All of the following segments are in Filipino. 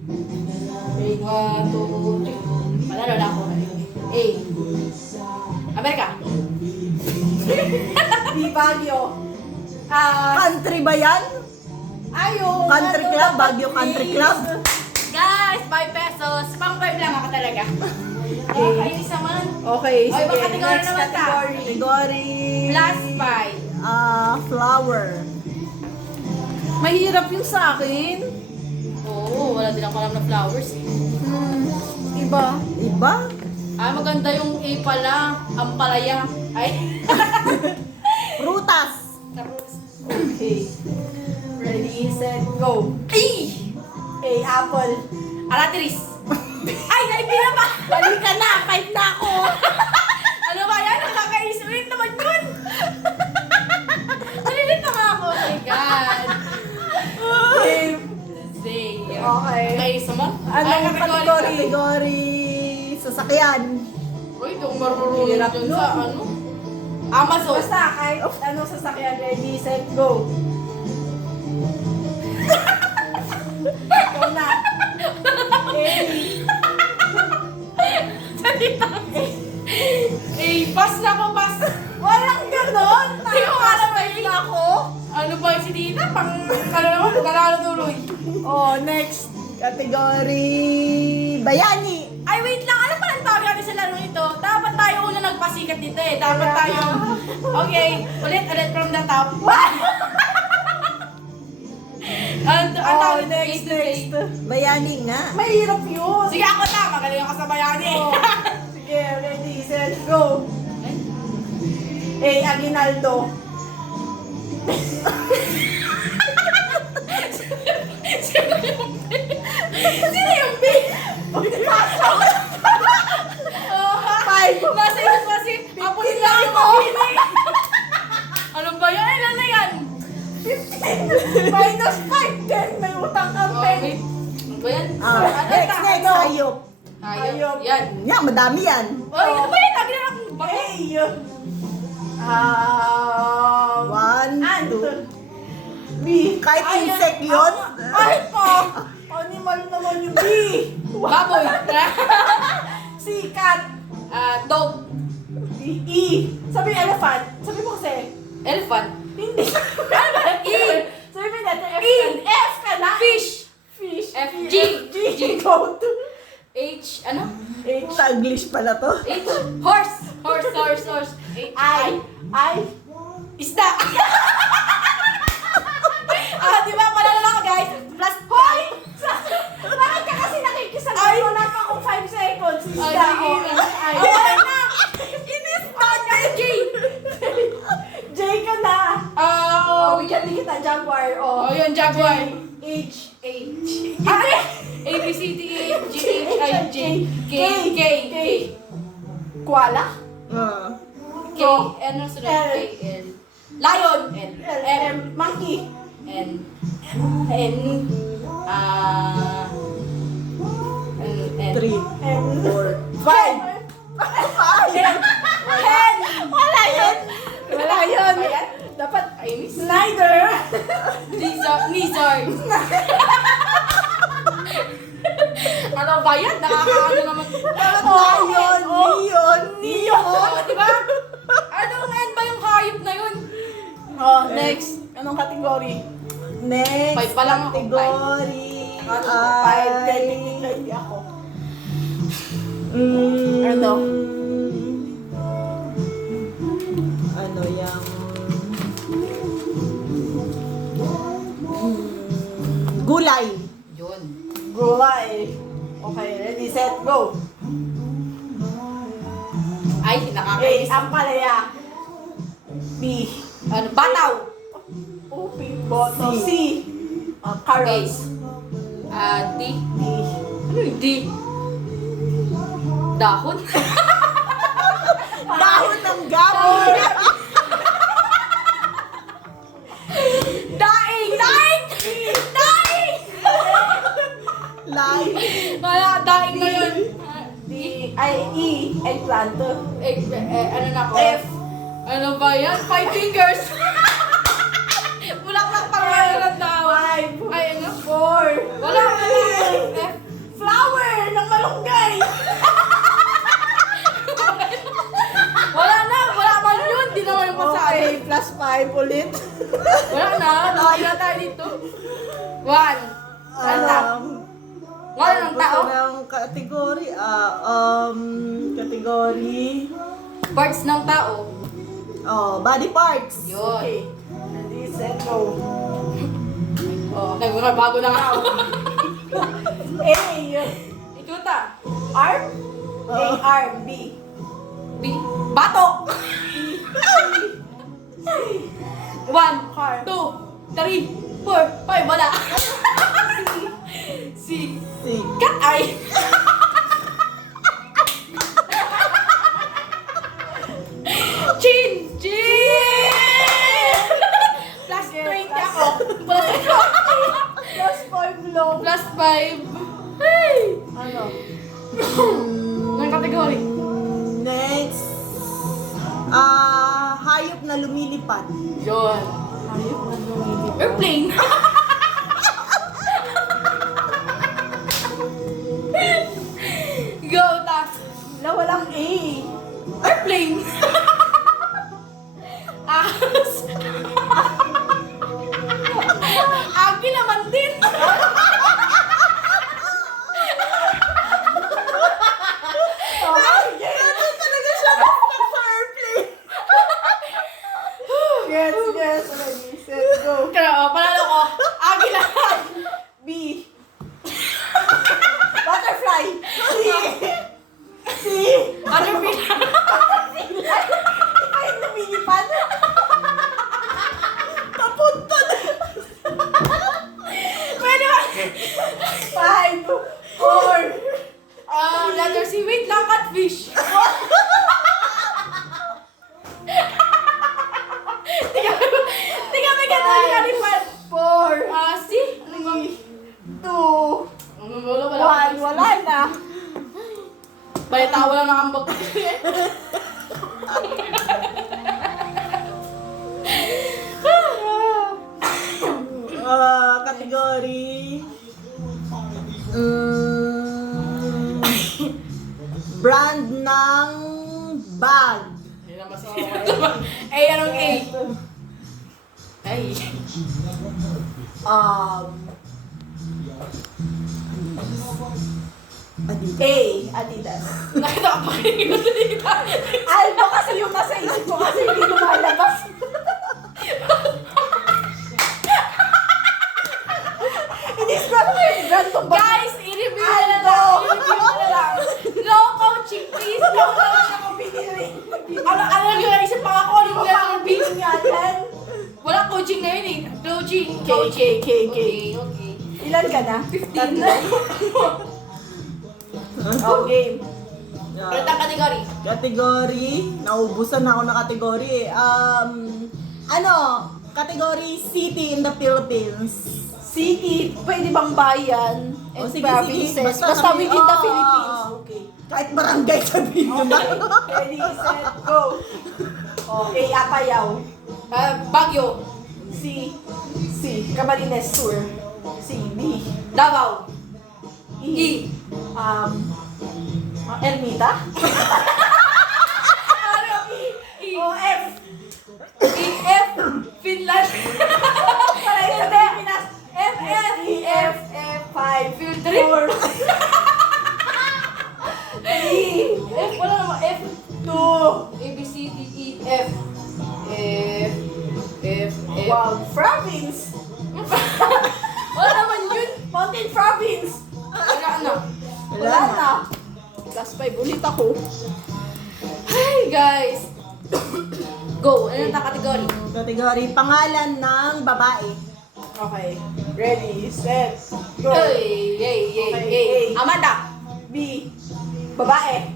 Okay, 1, 2, 3. Panalo na ako. A. Amerika. B. Baguio. Country ba yan? Ayun. Country club? Baguio Country Club? Guys, 5 pesos. Pang 5 lang ako talaga. Okay, isa man. Okay, Ay, sige. baka category Next naman ta. category. Plus 5. Flower. Mahirap yung sa akin. Oo, wala din ako alam na flowers. Iba. Iba? Ah, maganda yung A pala. Ang palaya. Ay. Prutas. Okay. Ready, set, go. A! A, apple. Aratiris. Ay, naipila pa! Balik ka na. 5 na ako. Ano ba yan? Nakakainis. Ulit naman yun. Nalilit na nga ako. Oh my God. Zay. Okay. Okay, isa mo? Anong category? Category sasakyan. Uy, di ako marunong Hirap dyan nun. sa ano. Amazon. Basta kahit anong sasakyan, ready, set, go. Ikaw na. Salita. Eh, pass na ako, pass. Walang ganon. Hindi ko alam Tapos eh. na ako. Ano ba yung si Tita? Pang, ano naman, nanalo tuloy. Oh, next category bayani. Ay, wait lang. Alam pa lang tawag natin sa laro ito. Dapat tayo una nagpasikat dito eh. Dapat tayo... Okay, ulit from the top. Ang tawag next. Bayani nga. Mahirap yun. Sige, ako na. Magaling ako sa bayani. Oh. Sige, ready, set, go. Aguinaldo. Sino yung B? Bonifacio. Oh, Five. Nasa iyo kasi. Apo nila yung mapili. Ano ba yan? Ilan na yan? Minus 5, 10. May utang ka, Oh, 10. wait. Ano ba yan? Next, hayop. Hayop. Yan. Yan, madami yan. Oy, ano ba yan? Lagi na akong bako. One, And two. B. Kahit Ay, insect yan. yun. Ay po! Animal naman yung B. Baboy. C. Cat. Dog. D. E. Sabi elephant. Sabi mo kasi. Elephant. Hindi. E. Sabi mo natin F E. ka. F ka na. Fish. Fish. F. G. G. Go to. H. Ano? H. Taglish pala to. H. Horse. Horse. H. I. I. Isda. Di ba? Palala lang ako, guys. Plus Hoy! Bakit ka kasi nakikisagot? Ay. Wala pa akong 5 seconds. Ay, Isda. sige. Ay. Wala na. J. J ka na. Oh, bigyan din kita Jaguar. Oh, yun, Jaguar. H. H. A, B, C, D, E, F, G, H, I, J, K, K. Koala. K, ano sunod? K, L. Lion. N, M, Monkey. N, N, N, Three. And Four. 5. Hen. Wala yun. Wala yun. Ayan. Dapat I miss. Snyder. Nizar. Ano ba yan? Nakakaano naman. Lion. Neon. Oh, diba? Anong N ba yung hayop na yun? Oh, next. Anong category? Next Five pa lang ako, category. 5. Technically ako. Ano? Ano? Ano yung... Gulay. Yun. Gulay. Okay, ready, set, go. Ay, A. nakakainis. Ampalaya. B. Ano, bataw. O. P. Boto. C. Carrots. D. D. Ano yung D? Dahon? Dahon ng gabi. Daing! Lime. Wala, daing na yun. D. I. E. Eggplant. Ano na ako? F. Ano ba yan? 5 fingers! Bulaklak pang meron ng daw. 5. Ay, ano? 4. Wala. F. 5 ulit. Wala na. Nakaya na tayo dito. 1. Ano? Wala ng tao? Gusto ng kategory. Kategory. Parts ng tao. Oh, body parts. Yun. Okay. Ready, set, go. Oh, nagbago na nga ako. A. Ikuta. Arm. A. Arm. B. B. Bato. 1, 2, 3, 4, 5. Wala. C. C. Cat eye. Chin. Plus 20 ako. Plus Plus 5 long. Plus 5. Hey! Ano? Anong category? Next. Hayop na lumilipad. Yun. Ayun, ano hindi. Airplane. Go, ta. Na walang A. Airplane. Ahas. Agi naman din. Ganun talaga siya sa airplane. Yes. Ready, set, go. Kaya, panalo ko. Agi lahat. B. Butterfly. C. C. Butterfly. Ay, lumilipad. Papunta na. Pwede ba? 5, 4. Letter C. Wait lang, catfish. Tingnan may ganun yung animal. 4, C? Ano ba? 2, Wala. 1. Wala na. Balita, wala na kambag. Kategory. Brand ng bag. Ay, anong A? Ay. Adidas. Nakita ko pa rin yung salita. Alba kasi yung nasa isip ko kasi hindi lumalabas. Hindi ko ano yung brand tong bag. Guys, i-review na lang. I-review na lang. No coaching, please. No coaching. Ako pinili. Ano lang yung naisip pa ako? Ano yung letter B? Nga yan. Wala coaching na yun eh. Coaching. K. Okay. Ilan ka na? 15. Oh, game. Ulit ang category. Kategory. Naubusan na ako ng kategory. Kategory city in the Philippines. City, pwede bang bayan? O And sige, provinces. Basta sabi- within the Oo, Philippines. oo, oo. Okay. Kahit barangay sabihin nyo na. Ready, set, go. Okay, Apayao. Baguio. C. Camarines Sur. C. B. Davao. E. Ermita. Ano? E. O. F. F. Finland. Para sa Pilipinas. F. E. F. 5. Field trip. 4. 3. F. Wala naman. F. 2. A, B, C, D, E, F. F. Wow. Province. Wala naman yun. Mountain Province. Wala na. Wala na. Plus 5 ulit ako. Hi guys. Go. Ano na category? Kategory pangalan ng babae. Okay. Ready, set, go. Hey. Okay, A. Amanda. B. Babae.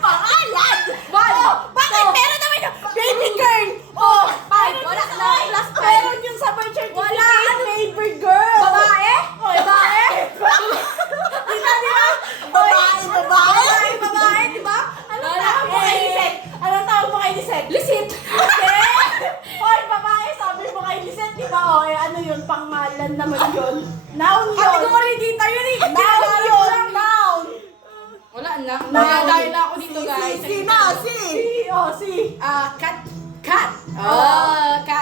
Pangalan! One! Bakit two, meron naman yung baby girl? four, five. Wala na. Plus five. Meron yung sa birth certificate. Wala. Baby girl. Babae? Babae? Di ba? Babae. Di ba? Anong Wala, tawag mo kay eh. Lisette? Anong tawag mo kay Lisette? Lisit. Hoy, babae, sabi mo kay Lisette, di ba? O, ano yun? Pangalan naman yun. Noun yun. Category dito yun eh. Noun yun. Noun. Wala na. Noun. Dahil na ako dito guys. Si. Si. Cat. Oh, Cat.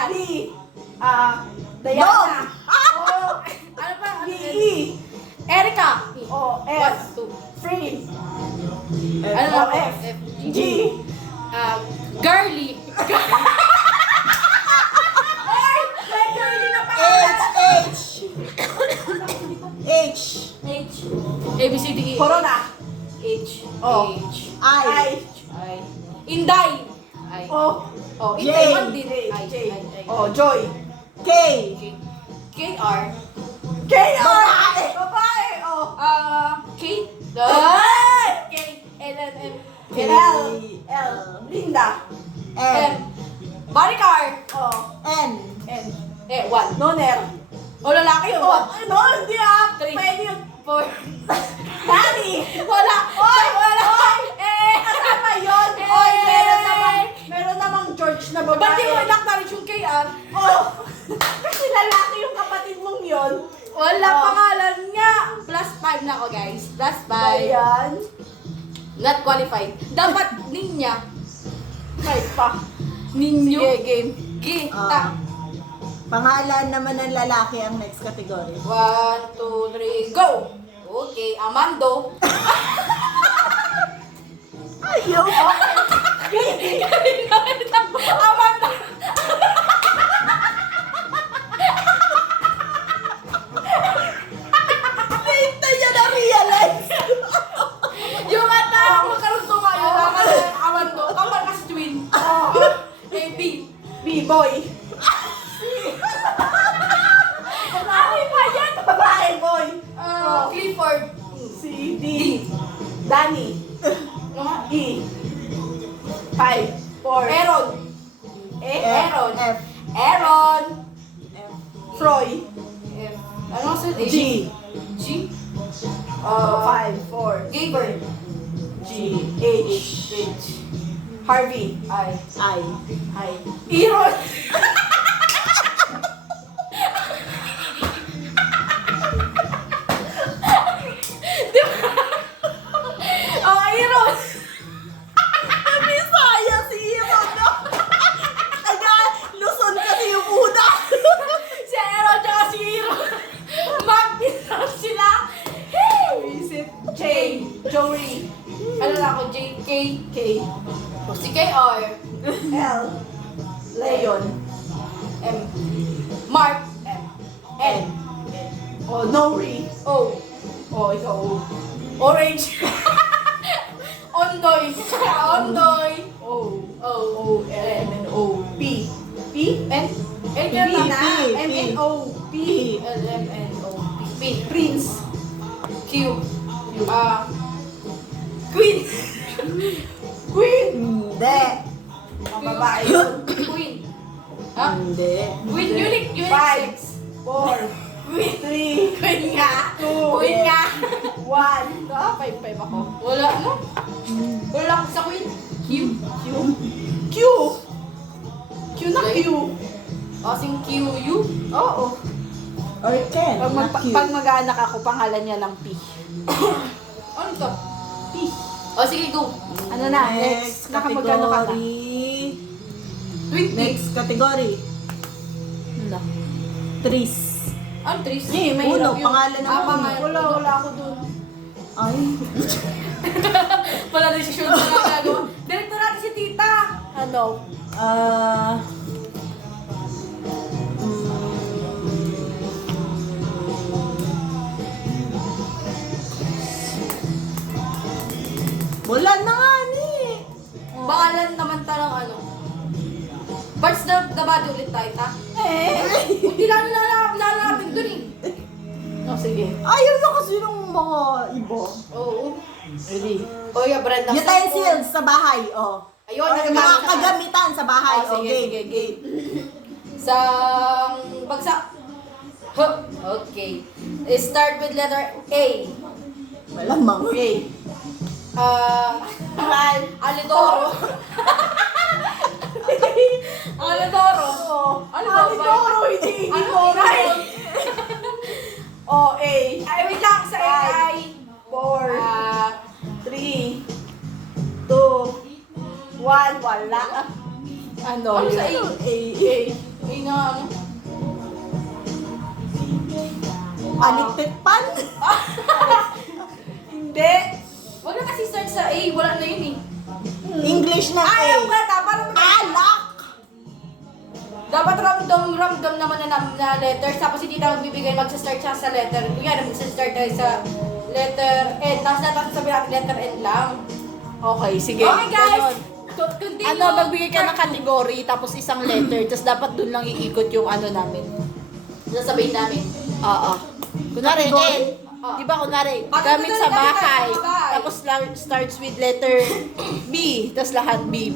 E. Erica. O, One, F. two. Free. Ano O, na? F. G. Girly. Ay! May girly na pa. H. H. H. A, B, C, D, E. Corona. H. O. H. I. I. I. Inday. I. O. Oh, J. Inday. One din. I. J. I. O, Joy. K. K. R. K-R. Babae. Babae. O. Kate. Ay! K. L. N. M. L. L. Linda. M. Bodyguard. O. N. N. One. Noner. O, lalaki yun. O. One. Ano? Hindi ah. Three. Pwede yun. Four. Daddy. Wala. Oy! Wala. Oy! Kasama yun. Oy, meron namang George na babae. Ba't di mo in-acknowledge yung KR? Oh! Kasi lalaki yung kapatid mong yun. Wala Oh. pangalan nga. Plus 5 na ako, guys. Plus 5. Ayan. Not qualified. Dapat ninya. May pa. Ninyo. Sige, game. Kita. Pangalan naman ng lalaki ang next category. 1, 2, 3, go! Okay, Amando. Ayaw. Amanda. Late na niya na-realize. Yung mata, magkaroon to nga yun. Amando. Kapag kasi twin. A, B. B-boy. Babae pa yan. Babae, boy. Clifford. C, D. D. Danny. Ano nga? E. 5, 4. Aaron. Aaron. F. Aaron. F. Froy. F. Ano nga sir? G. G. 5, 4. Gaber. G. H. Harvey. I. I. I. Aaron. Oh, Aaron. Bisaya si Iro, no? Taga Luzon kasi yung una. Si Aaron tsaka si Aaron. Mag-pinap sila. Hey! Visit. J. Joey. Ano na ako? J, K. K. Si KR. L. Leon. M. Mark. M. N. O. Nori. O. O. Ikaw. O. Orange. Ondoy. Ondoy. O. O. O. L. M. N. O. P. P. N. N. P N. na. P. M. N. O. P. L. M. N. O. P. Prince. Q. Queen. Queen. Hindi. Ang babae yun. Queen. Ha? Hindi. Queen. Unique. Unique. 5, 4, Queen. 3, Queen nga. 2, Queen nga. 1. 5 ako. Wala no? Wala ako sa Queen. Q. Q. Q. Q na Q. Kasing Q. U. Oo. Or Ken. not Q. Pag mag-aanak ako, pangalan niya lang P. Ano to? P. O sige, go. Ano na? Next. Nakamagano ka na? category. 20. Next category. Ano? Tris. Ano, Tris? Hindi, may Uno, hirap yun. pangalan ng pangalan. Wala ako dun. Ay. Wala rin si Sean na nagagawa. Direktor natin si Tita. Ano? Ah. Wala na nga ni. Bakalan naman tanong ano. Parts the body ulit tayo, ta? Hindi lang natin dun eh. No, sige. Ayaw na kasi ng mga iba. Oo. Ready? O yeah, Brenda. Utensils sa bahay, oh. Ayun, Or nagagamit mga na- kagamitan sa bahay, Oh, oh. sige, Game, sige, game. Sa bagsak. Huh. Okay. Start with letter A. Malamang. Okay. Alidoro. Alidoro. Ano ba? Alidoro, hindi Alidoro. O, A. Ay, wait lang. Sa A ay 4, ah, 3, 2, 1. Wala. Ano? Ano sa A? A. A na ano? Aliktit pan. Hindi. Huwag na kasi search sa A, wala na yun eh. English na Ayaw A. ka na, parang Alak! dapat ramdam naman na letters, tapos hindi tayo magbibigay, magsa-start siya sa letter. Kunya, magsa-start tayo sa letter N, tapos sabihin natin letter N lang. Okay, sige. Okay guys, Ganon. continue. Ano, magbigay ka ng category, tapos isang letter, tapos dapat dun lang iikot yung ano namin. Sasabihin namin. Oo. Kunwari, Category? N. Di ba, kunwari, Ah, gamit sa gamit bahay. sa bahay. Tapos starts with letter B. Tapos lahat B.